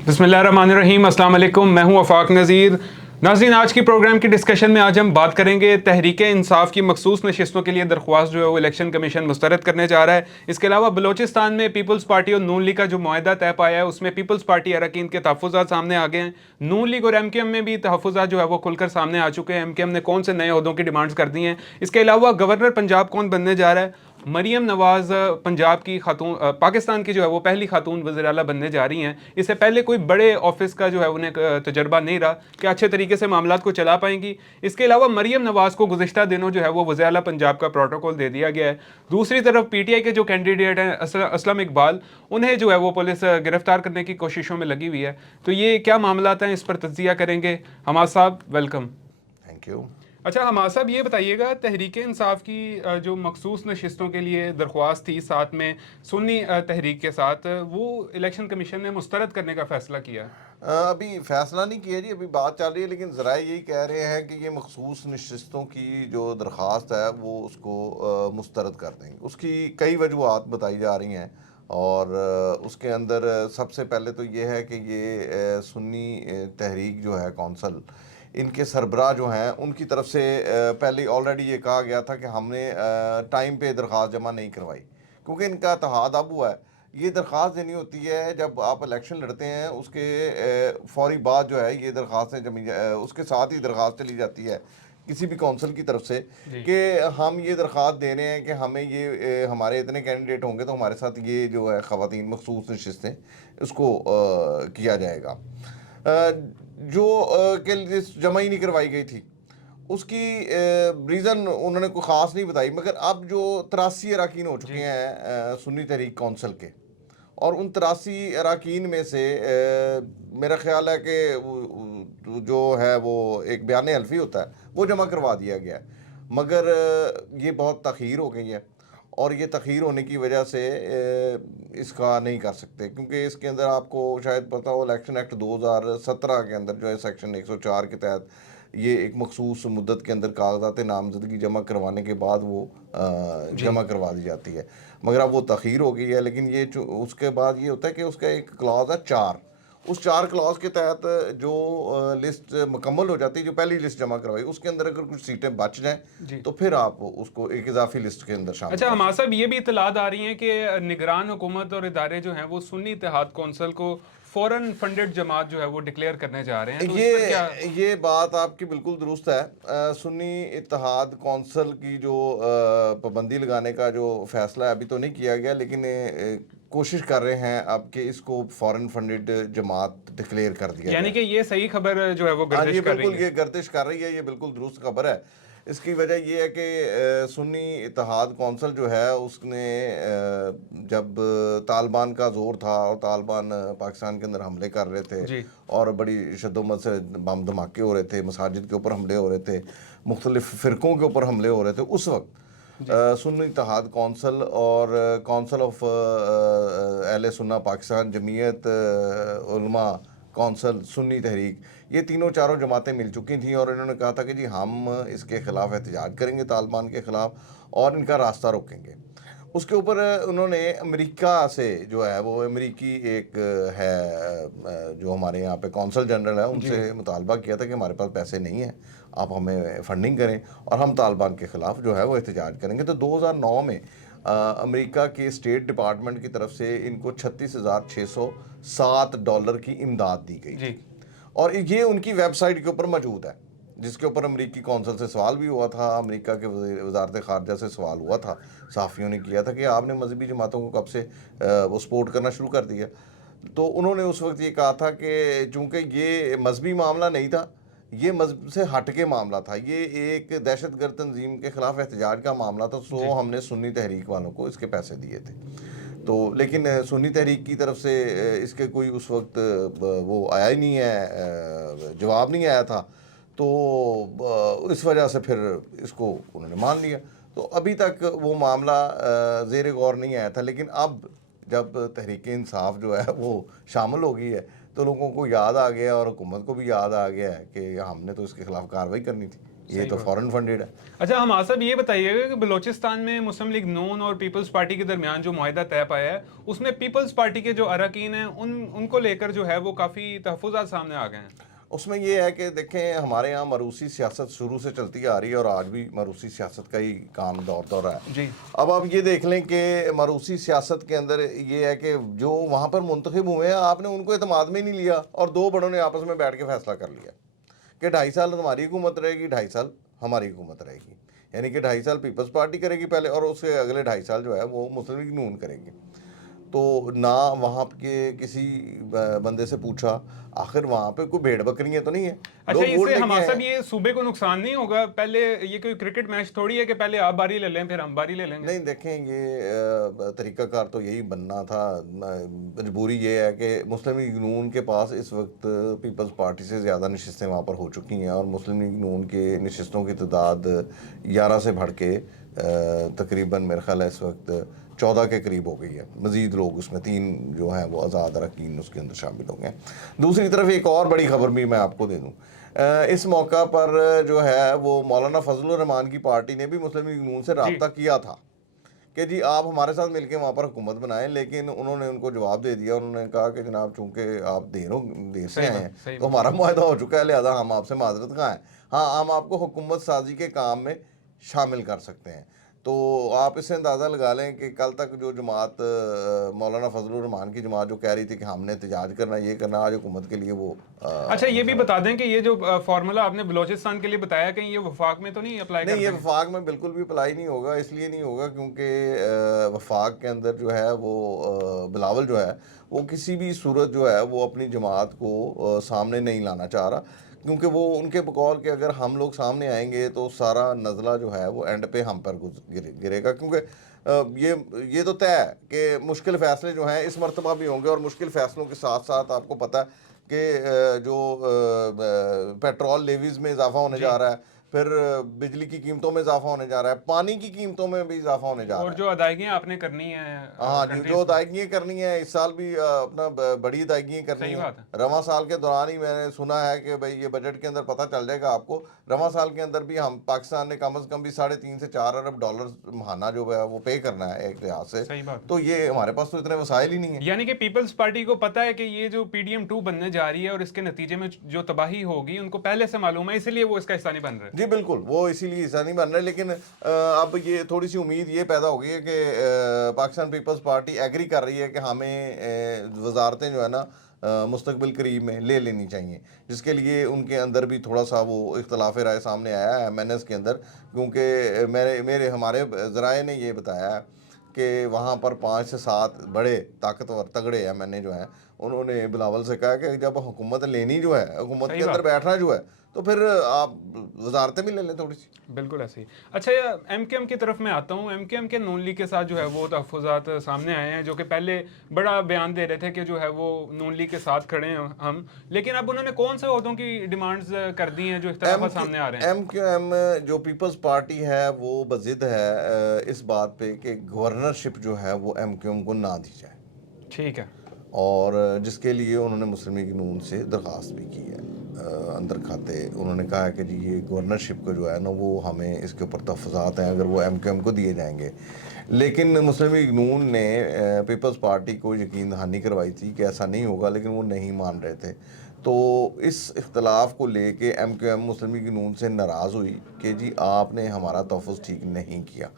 बिस्मिल्लाहिर्रहमानिर्रहीम, अस्सलाम वालेकुम। मैं हूं आफाक नज़ीर। नाज़रीन, आज की प्रोग्राम की डिस्कशन में आज हम बात करेंगे तहरीक इंसाफ की मखसूस नशिस्तों के लिए दरख्वास्त जो है वो इलेक्शन कमीशन मुस्तरद करने जा रहा है। इसके अलावा बलोचिस्तान में पीपल्स पार्टी और नून लीग का जो मुआहदा तय पाया है उसमें पीपल्स पार्टी अरकान के तहफ़्फ़ुज़ात सामने आ गए हैं। नून लीग और एम के एम में भी तहफ़्फ़ुज़ात जो है वो खुलकर सामने आ चुके हैं। एम के एम ने कौन से नए ओहदों की डिमांड्स कर दी हैं। इसके अलावा गवर्नर पंजाब कौन बनने जा रहा है। मरियम नवाज़ पंजाब की खातून, पाकिस्तान की जो है वो पहली खातून वज़ीर आला बनने जा रही हैं। इससे पहले कोई बड़े ऑफिस का जो है उन्हें तजर्बा नहीं रहा कि अच्छे तरीके से मामलात को चला पाएंगी। इसके अलावा मरियम नवाज़ को गुज़िश्ता दिनों जो है वो वज़ीर आला पंजाब का प्रोटोकॉल दे दिया गया है। दूसरी तरफ पीटीआई के जो कैंडिडेट हैं असलम इकबाल, उन्हें जो है वो पुलिस गिरफ्तार करने की कोशिशों में लगी हुई है। तो ये क्या मामलात हैं, इस पर तज्ज़िया करेंगे। हमाद साहब, वेलकम। Thank you. अच्छा हमाद साहब, ये बताइएगा, तहरीक इंसाफ की जो मखसूस नशिस्तों के लिए दरख्वास्त थी, साथ में सुन्नी तहरीक के साथ, वो इलेक्शन कमीशन ने मुस्तरद करने का फ़ैसला किया। अभी फैसला नहीं किया जी, अभी बात चल रही है, लेकिन ज़राए यही कह रहे हैं कि ये मखसूस नशिस्तों की जो दरख्वास्त है वो उसको मुस्तरद कर देंगे। उसकी कई वजूहत बताई जा रही हैं और उसके अंदर सबसे पहले तो ये है कि ये सुन्नी तहरीक जो है कौंसल, इनके सरबराह जो हैं उनकी तरफ से पहले ऑलरेडी ये कहा गया था कि हमने टाइम पे दरख्वास्त जमा नहीं करवाई, क्योंकि इनका इत्तेहाद अब हुआ है। ये दरख्वास्त देनी होती है जब आप इलेक्शन लड़ते हैं, उसके फौरी बाद जो है ये दरख्वास्तें उसके साथ ही दरख्वास्त चली जाती है किसी भी कौंसल की तरफ से कि हम ये दरख्वास्त दे रहे हैं कि हमें ये हमारे इतने कैंडिडेट होंगे तो हमारे साथ ये जो है ख़वातीन मखसूस नशिस्तें उसको किया जाएगा। जो के लिस्ट जमा ही नहीं करवाई गई थी, उसकी रीज़न उन्होंने कोई ख़ास नहीं बताई, मगर अब जो 83 अरकान हो चुके हैं सुन्नी तहरीक कौंसल के, और उन 83 अरकान में से मेरा ख्याल है कि जो है वो एक बयान हल्फी होता है वो जमा करवा दिया गया है, मगर ये बहुत तख़ीर हो गई है और ये तख़ीर होने की वजह से इसका नहीं कर सकते, क्योंकि इसके अंदर आपको शायद पता हो इलेक्शन एक्ट 2017 के अंदर जो है सेक्शन 104 के तहत ये एक मखसूस मुद्दत के अंदर कागजात नामजदगी जमा करवाने के बाद वो जमा करवा दी जाती है, मगर अब वो तख़ीर हो गई है। लेकिन ये उसके बाद ये होता है कि उसका एक क्लॉज है 4, उस 4 क्लॉज के तहत जो लिस्ट मुकम्मल हो जाती है, जो पहली लिस्ट जमा करवाई उसके अंदर अगर कुछ सीटें बच जाएं तो फिर आप उसको एक इजाफी लिस्ट के अंदर शामिल। अच्छा हमारे साहब, ये भी इतलात आ रही हैं कि निगरान हुकूमत और इदारे जो हैं वो सुन्नी इत्तेहाद कौंसल को फॉरेन फंडेड जमात जो है वो डिक्लेयर करने जा रहे हैं। तो इस पर क्या? ये बात आपकी बिल्कुल दुरुस्त है। सुन्नी इत्तेहाद कौंसल की जो पाबंदी लगाने का जो फैसला है अभी तो नहीं किया गया, लेकिन कोशिश कर रहे हैं अब कि इसको फॉरेन फंडेड जमात डिक्लेयर कर दिया, यानी कि ये सही खबर जो है वो गर्दिश ये कर रही बिल्कुल है। ये गर्दिश कर रही है, ये बिल्कुल दुरुस्त खबर है। इसकी वजह ये है कि सुन्नी इत्तेहाद कौंसल जो है उसने जब तालिबान का ज़ोर था और तालिबान पाकिस्तान के अंदर हमले कर रहे थे और बड़ी शद्दोमत से बम धमाके हो रहे थे, मसाजिद के ऊपर हमले हो रहे थे, मुख्तलिफ फ़िरक़ों के ऊपर हमले हो रहे थे, उस वक्त सुन्नी इत्तेहाद कौंसल और कौंसल ऑफ अहले सुन्ना पाकिस्तान, जमीयत उलमा कौंसल, सुन्नी तहरीक, ये तीनों चारों जमातें मिल चुकी थीं और इन्होंने कहा था कि जी हम इसके ख़िलाफ़ एहतजाज करेंगे तालिबान के ख़िलाफ़ और इनका रास्ता रोकेंगे। उसके ऊपर उन्होंने अमेरिका से जो है वो अमेरिकी एक है जो हमारे यहाँ पे कौंसल जनरल है, उनसे मुतालबा किया था कि हमारे पास पैसे नहीं हैं, आप हमें फंडिंग करें और हम तालिबान के ख़िलाफ़ जो है वो एहतजाज करेंगे। तो 2009 में अमेरिका के स्टेट डिपार्टमेंट की तरफ से इनको $36,607 की इमदाद दी गई थी और ये उनकी वेबसाइट के ऊपर मौजूद है, जिसके ऊपर अमेरिकी कौंसल से सवाल भी हुआ था, अमेरिका के वज़ारत ख़ारजा से सवाल हुआ था, सहाफ़ियों ने किया था कि आपने मजहबी जमातों को कब से वो सपोर्ट करना शुरू कर दिया। तो उन्होंने उस वक्त ये कहा था कि चूँकि ये मजहबी मामला नहीं था, ये मजहब से हट के मामला था, ये एक दहशतगर्द तंजीम के ख़िलाफ़ एहतजाज का मामला था, तो हमने सुन्नी तहरीक वालों को इसके पैसे दिए थे। तो लेकिन सुन्नी तहरीक की तरफ से इसके कोई उस वक्त वो आया ही नहीं है, जवाब नहीं आया था, तो इस वजह से फिर इसको उन्होंने मान लिया। तो अभी तक वो मामला ज़ेर गौर नहीं आया था, लेकिन अब जब तहरीक इंसाफ जो है वो शामिल हो गई है तो लोगों को याद आ गया और हुकूमत को भी याद आ गया है कि हमने तो इसके ख़िलाफ़ कार्रवाई करनी थी। ये तो फॉरेन फंडेड है। अच्छा हमारा साहब ये बताइएगा कि बलूचिस्तान में मुस्लिम लीग नून और पीपल्स पार्टी के दरमियान जो मुआहिदा तय पाया है उसमें पीपल्स पार्टी के जो अरकान हैं उनको लेकर जो है वो काफ़ी तहफ़्फ़ुज़ात सामने आ गए हैं। उसमें ये है कि देखें, हमारे यहाँ मरूसी सियासत शुरू से चलती आ रही है और आज भी मरूसी सियासत का ही काम दौर है जी। अब आप ये देख लें कि मरूसी सियासत के अंदर ये है कि जो वहाँ पर मुंतखब हुए हैं आपने उनको एतमाद में नहीं लिया और दो बड़ों ने आपस में बैठ के फैसला कर लिया कि 2.5 साल हमारी हुकूमत रहेगी, 2.5 साल हमारी हुकूमत रहेगी, यानी कि 2.5 साल पीपल्स पार्टी करेगी पहले और उसके अगले 2.5 साल जो है वो मुस्लिम लीग नून करेगी। तो ना वहाँ के किसी बंदे से पूछा, आखिर वहाँ पे कोई भेड़ बकरियां तो नहीं है। अच्छा इससे हमारा साहब ये सूबे को नुकसान नहीं होगा? पहले ये कोई क्रिकेट मैच थोड़ी है कि पहले आप बारी ले लें फिर हम बारी ले लेंगे। नहीं देखें, ये तरीकाकार तो यही बनना था। मजबूरी ये है कि मुस्लिम लीग नून के पास इस वक्त पीपल्स पार्टी से ज़्यादा नशिस्तें वहाँ पर हो चुकी हैं और मुस्लिम लीग नून के नशिस्तों की तादाद 11 से बढ़ के तकरीबन मेरे ख्याल है इस वक्त 14 के करीब हो गई है। मज़ीद लोग उसमें 3 जो हैं वो आज़ाद अरकान उसके अंदर शामिल हो गए। दूसरी तरफ एक और बड़ी खबर भी मैं आपको दे दूँ, इस मौका पर जो है वो मौलाना फजलुर रहमान की पार्टी ने भी मुस्लिम लीग नून से रब्ता किया था कि जी आप हमारे साथ मिलकर वहाँ पर हुकूमत बनाएं, लेकिन उन्होंने उनको जवाब दे दिया। उन्होंने कहा कि जनाब चूँकि आप देर से आए हैं तो हमारा मुआहदा हो चुका है, लिहाजा हम आपसे माजरत कहाँ है, हाँ हम आपको हुकूमत साजी के काम में शामिल कर सकते हैं। तो आप इससे अंदाज़ा लगा लें कि कल तक जो जमात मौलाना फजलुर रहमान की जमात जो कह रही थी कि हमने एहतजाज करना, ये करना, आज हुकूमत के लिए वो अच्छा ये भी बता दें कि ये जो फार्मूला आपने बलूचिस्तान के लिए बताया कहीं ये वफाक में तो नहीं अप्लाई नहीं, ये वफाक में बिल्कुल भी अप्लाई नहीं होगा। इसलिए नहीं होगा क्योंकि वफाक के अंदर जो है वो बिलावल जो है वो किसी भी सूरत जो है वो अपनी जमात को सामने नहीं लाना चाह रहा, क्योंकि वो उनके बकौल के अगर हम लोग सामने आएंगे तो सारा नज़ला जो है वो एंड पे हम पर गिरेगा। क्योंकि ये तो तय है कि मुश्किल फ़ैसले जो हैं इस मरतबा भी होंगे और मुश्किल फ़ैसलों के साथ साथ आपको पता है कि जो पेट्रोल लेवीज़ में इजाफा होने जा रहा है, फिर बिजली की कीमतों में इजाफा होने जा रहा है, पानी की कीमतों में भी इजाफा होने जा रहा है और जो अदायगियाँ आपने करनी है हाँ जी, जो अदायगियाँ करनी है इस साल भी अपना बड़ी अदायगियाँ करनी है। रवां साल के दौरान ही मैंने सुना है कि भाई ये बजट के अंदर पता चल जाएगा आपको, रवां साल के अंदर भी हम पाकिस्तान ने कम से कम भी 3.5 से 4 अरब डॉलर महाना जो है वो पे करना है एक लिहाज से। तो ये हमारे पास तो इतने वसाइल ही नहीं है। यानी कि पीपल्स पार्टी को पता है कि ये जो PDM2 बनने जा रही है और इसके नतीजे में जो तबाही होगी उनको पहले से मालूम है, इसलिए वो इसका हिस्सा नहीं बन रहे। जी बिल्कुल, वो इसीलिए हिस्सा नहीं बन रहे। लेकिन अब ये थोड़ी सी उम्मीद ये पैदा हो गई है कि पाकिस्तान पीपल्स पार्टी एग्री कर रही है कि हमें वजारतें जो है ना मुस्तकबिल करीब में ले लेनी चाहिए, जिसके लिए उनके अंदर भी थोड़ा सा वो इख्तलाफ राय सामने आया है MNS के अंदर। क्योंकि हमारे ज़राए ने ये बताया है कि वहाँ पर 5 से 7 बड़े ताकतवर तगड़े MNA जो हैं उन्होंने बिलावल से कहा कि जब हुकूमत लेनी जो है, हुकूमत के अंदर बैठना जो है, तो फिर आप वजारतें भी ले लें थोड़ी सी। बिल्कुल ऐसे ही। अच्छा MKM की तरफ मैं आता हूँ। MKM के नून लीग के साथ जो है वो तहफ़्फ़ुज़ात सामने आए हैं, जो कि पहले बड़ा बयान दे रहे थे कि जो है वो नून लीग के साथ खड़े हैं हम, लेकिन अब उन्होंने कौन से ओहदों की डिमांड्स कर दी हैं जो इख्तिलाफ़ात सामने आ रहे हैं? MQM जो पीपल्स पार्टी है वो बज़िद है इस बात पे कि गवर्नरशिप जो है वो MQM को ना दी जाए। ठीक है। और जिसके लिए उन्होंने मुस्लिम लीग नून से दरख्वास्त भी की है अंदर खाते। उन्होंने कहा है कि जी ये गवर्नरशिप को जो है ना वो हमें इसके ऊपर तहफ़्फ़ुज़ात हैं अगर वो MQM को दिए जाएंगे। लेकिन मुस्लिम लीग नून ने पीपल्स पार्टी को यकीन दहानी करवाई थी कि ऐसा नहीं होगा, लेकिन वो नहीं मान रहे थे। तो इस इख्तलाफ को लेके MQM मुस्लिम लीग नून से नाराज़ हुई कि जी आपने हमारा तहफ़्फ़ुज़ ठीक नहीं किया।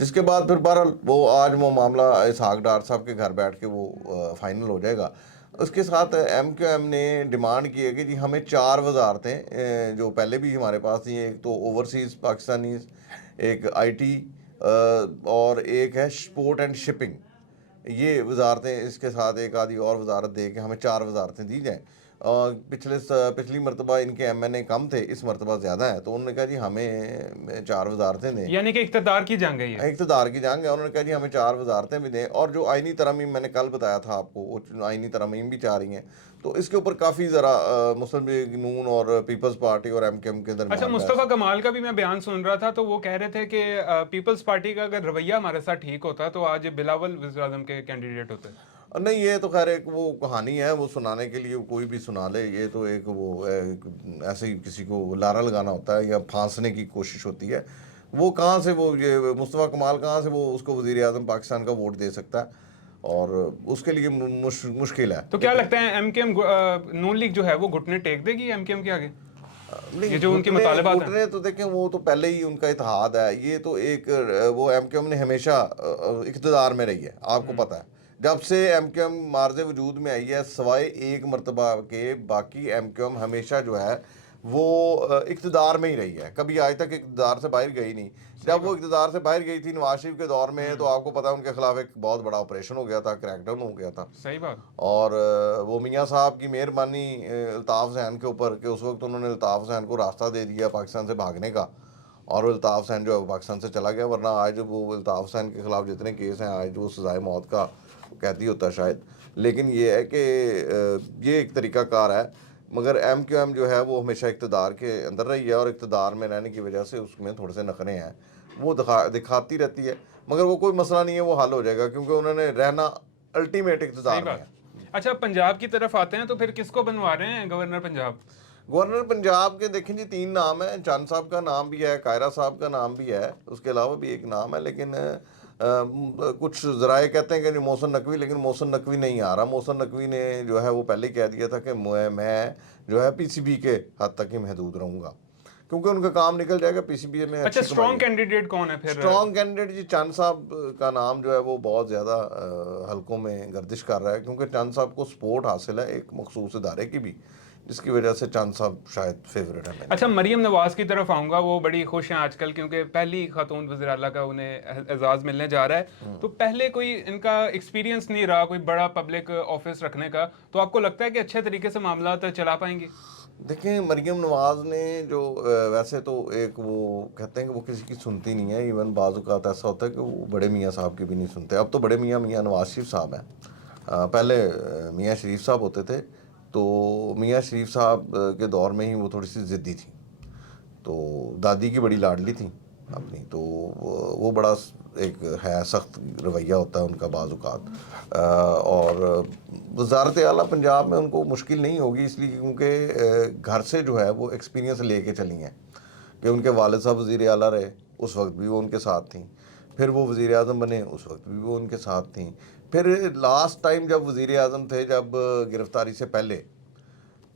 जिसके बाद फिर बहरहाल वो आज वो मामला इसहाक डार साहब के घर बैठ के वो फाइनल हो जाएगा। उसके साथ MQM ने डिमांड की है कि जी हमें 4 वजारतें जो पहले भी हमारे पास थी, एक तो ओवरसीज़ पाकिस्तानीज़, एक IT और एक है स्पोर्ट एंड शिपिंग, ये वजारतें, इसके साथ एक आधी और वजारत दे के हमें 4 वजारतें दी जाएँ। पिछली मरतबा इनके MNA कम थे, इस मरतबा ज़्यादा है, तो उन्होंने कहा जी हमें 4 वजारतें दें। यानी कि इक़्तिदार की जंग है ये। इक़्तिदार की जंग है। उन्होंने कहा जी हमें 4 वजारतें भी दें और जो आइनी तरमीम मैंने कल बताया था आपको, वो आइनी तरमीम भी चाह रही हैं। तो इसके ऊपर काफ़ी ज़रा मुस्लिम लीग नून और पीपल्स पार्टी और MQM के दरमियान। अच्छा मुस्तफ़ा कमाल का भी मैं बयान सुन रहा था, तो वो कह रहे थे कि पीपल्स पार्टी का अगर रवैया हमारे साथ ठीक होता तो आज बिलावल वज़ीर-ए-आज़म के कैंडिडेट होते। نہیں یہ تو خیر ایک وہ کہانی ہے، وہ سنانے کے لیے کوئی بھی سنا لے، یہ تو ایک وہ ایسے ہی کسی کو لارا لگانا ہوتا ہے یا پھانسنے کی کوشش ہوتی ہے. وہ کہاں سے وہ یہ مصطفیٰ کمال کہاں سے وہ اس کو وزیر اعظم پاکستان کا ووٹ دے سکتا ہے، اور اس کے لیے مشکل ہے. تو کیا لگتا ہے ایم کے ایم نون لیگ جو ہے وہ گھٹنے ٹیک دے گی ایم کے ایم کے آگے؟ یہ جو ان کے مطالبات ہیں گھٹنے تو دیکھیں وہ تو پہلے ہی ان کا اتحاد ہے. یہ تو ایک وہ ایم کیو ایم نے ہمیشہ اقتدار میں رہی ہے، آپ کو پتہ ہے. جب سے ایم کیو ایم معرض وجود میں آئی ہے، سوائے ایک مرتبہ کے باقی ایم کیو ایم ہمیشہ جو ہے وہ اقتدار میں ہی رہی ہے، کبھی آج تک اقتدار سے باہر گئی نہیں. جب وہ اقتدار سے باہر گئی تھی نواز شریف کے دور میں، تو آپ کو پتا ہے ان کے خلاف ایک بہت بڑا آپریشن ہو گیا تھا، کریک ڈاؤن ہو گیا تھا. صحیح بات. اور وہ میاں صاحب کی مہربانی الطاف حسین کے اوپر کہ اس وقت انہوں نے الطاف حسین کو راستہ دے دیا پاکستان سے بھاگنے کا، اور الطاف حسین جو ہے پاکستان سے چلا گیا. ورنہ آج وہ الطاف حسین کے خلاف جتنے کیس ہیں آج وہ سزائے موت کا قیدی ہوتا ہے شاید. لیکن یہ ہے کہ یہ ایک طریقہ کار ہے. مگر ایم کیو ایم جو ہے وہ ہمیشہ اقتدار کے اندر رہی ہے، اور اقتدار میں رہنے کی وجہ سے اس میں تھوڑے سے نخرے ہیں، وہ دکھاتی رہتی ہے. مگر وہ کوئی مسئلہ نہیں ہے، وہ حل ہو جائے گا کیونکہ انہوں نے رہنا الٹیمیٹ اقتدار میں ہے. اچھا پنجاب کی طرف آتے ہیں تو پھر کس کو بنوا رہے ہیں گورنر پنجاب؟ گورنر پنجاب کے دیکھیں جی 3 نام ہیں. چند صاحب کا نام بھی ہے، قائرہ صاحب کا نام بھی ہے، اس کے علاوہ بھی ایک نام ہے. لیکن کچھ ذرائع کہتے ہیں کہ محسن نقوی، لیکن محسن نقوی نہیں آ رہا. محسن نقوی نے جو ہے وہ پہلے کہہ دیا تھا کہ میں جو ہے پی سی بی کے حد تک ہی محدود رہوں گا، کیونکہ ان کا کام نکل جائے گا پی سی بی میں. اچھا اسٹرانگ کینڈیڈیٹ کون ہے پھر؟ اسٹرانگ کینڈیڈیٹ جی چند صاحب کا نام جو ہے وہ بہت زیادہ حلقوں میں گردش کر رہا ہے، کیونکہ چند صاحب کو سپورٹ حاصل ہے ایک مخصوص ادارے کی بھی، جس کی وجہ سے چند صاحب شاید فیوریٹ ہیں. اچھا مریم نواز کی طرف آؤں گا، وہ بڑی خوش ہیں آج کل کیونکہ پہلی خاتون وزیر اعلیٰ کا انہیں اعزاز ملنے جا رہا ہے. تو پہلے کوئی ان کا ایکسپیرینس نہیں رہا کوئی بڑا پبلک آفس رکھنے کا، تو آپ کو لگتا ہے کہ اچھے طریقے سے معاملات چلا پائیں گی؟ دیکھیں مریم نواز نے جو ویسے تو ایک وہ کہتے ہیں کہ وہ کسی کی سنتی نہیں ہے، ایون بعض اوقات ایسا ہوتا ہے کہ وہ بڑے میاں صاحب کی بھی نہیں سنتے. اب تو بڑے میاں نواز شریف صاحب ہیں، پہلے میاں شریف صاحب ہوتے تھے. تو میاں شریف صاحب کے دور میں ہی وہ تھوڑی سی ضدی تھی، تو دادی کی بڑی لاڈلی تھیں اپنی، تو وہ بڑا ایک ہے سخت رویہ ہوتا ہے ان کا بعض اوقات. اور وزارت اعلیٰ پنجاب میں ان کو مشکل نہیں ہوگی، اس لیے کیونکہ گھر سے جو ہے وہ ایکسپیرینس لے کے چلی ہیں کہ ان کے والد صاحب وزیر اعلیٰ رہے، اس وقت بھی وہ ان کے ساتھ تھیں. پھر وہ وزیر اعظم بنے، اس وقت بھی وہ ان کے ساتھ تھیں. پھر لاسٹ ٹائم جب وزیر اعظم تھے، جب گرفتاری سے پہلے،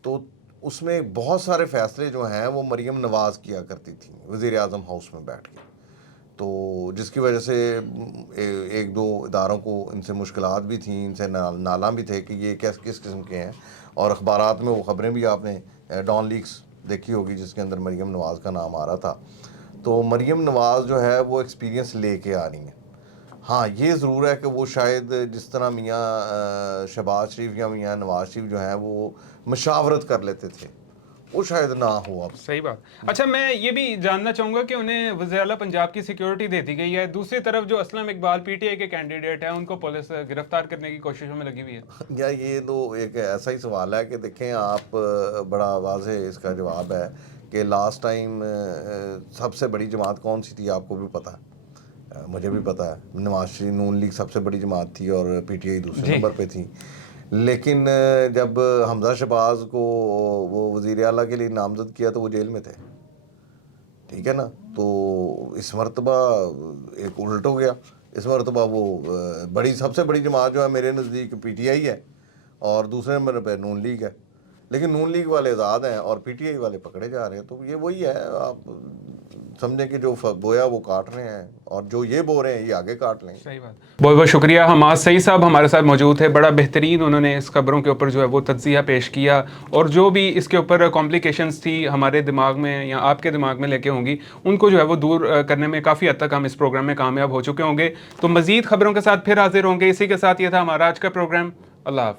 تو اس میں بہت سارے فیصلے جو ہیں وہ مریم نواز کیا کرتی تھیں وزیر اعظم ہاؤس میں بیٹھ کے. تو جس کی وجہ سے ایک دو اداروں کو ان سے مشکلات بھی تھیں، ان سے نالاں بھی تھے کہ یہ کس قسم کے ہیں. اور اخبارات میں وہ خبریں بھی آپ نے ڈان لیکس دیکھی ہوگی جس کے اندر مریم نواز کا نام آ رہا تھا. تو مریم نواز جو ہے وہ ایکسپیرینس لے کے آ رہی ہیں. ہاں یہ ضرور ہے کہ وہ شاید جس طرح میاں شہباز شریف یا میاں نواز شریف جو ہیں وہ مشاورت کر لیتے تھے، وہ شاید نہ ہو اب. صحیح بات. اچھا میں یہ بھی جاننا چاہوں گا کہ انہیں وزیر اعلیٰ پنجاب کی سیکیورٹی دے دی گئی ہے، دوسری طرف جو Aslam Iqbal P T I کے کینڈیڈیٹ ہیں ان کو پولیس گرفتار کرنے کی کوششوں میں لگی ہوئی ہے. یا یہ تو ایک ایسا ہی سوال ہے کہ دیکھیں آپ، بڑا واضح اس کا جواب ہے کہ لاسٹ ٹائم سب سے بڑی جماعت کون سی تھی آپ کو بھی پتہ ہے، مجھے بھی پتہ ہے. نواز شریف نون لیگ سب سے بڑی جماعت تھی اور پی ٹی آئی دوسرے نمبر پہ تھی. لیکن جب حمزہ شہباز کو وہ وزیر اعلیٰ کے لیے نامزد کیا تو وہ جیل میں تھے، ٹھیک ہے نا. تو اس مرتبہ ایک الٹ ہو گیا. اس مرتبہ وہ سب سے بڑی جماعت جو ہے میرے نزدیک پی ٹی آئی ہے، اور دوسرے نمبر پہ نون لیگ ہے. لیکن نون لیگ والے آزاد ہیں اور پی ٹی آئی والے پکڑے جا رہے ہیں. تو یہ وہی ہے، آپ سمجھیں کہ جو بویا وہ کاٹ رہے ہیں، اور جو یہ بو رہے ہیں یہ آگے کاٹ لیں گے. صحیح بات. بہت بہت شکریہ. حماد سعید صاحب ہمارے ساتھ موجود تھے، بڑا بہترین انہوں نے اس خبروں کے اوپر جو ہے وہ تجزیہ پیش کیا، اور جو بھی اس کے اوپر کمپلیکیشنز تھی ہمارے دماغ میں یا آپ کے دماغ میں لے کے ہوں گی، ان کو جو ہے وہ دور کرنے میں کافی حد تک ہم اس پروگرام میں کامیاب ہو چکے ہوں گے. تو مزید خبروں کے ساتھ پھر حاضر ہوں گے. اسی کے ساتھ یہ تھا ہمارا آج کا پروگرام. اللہ حافظ.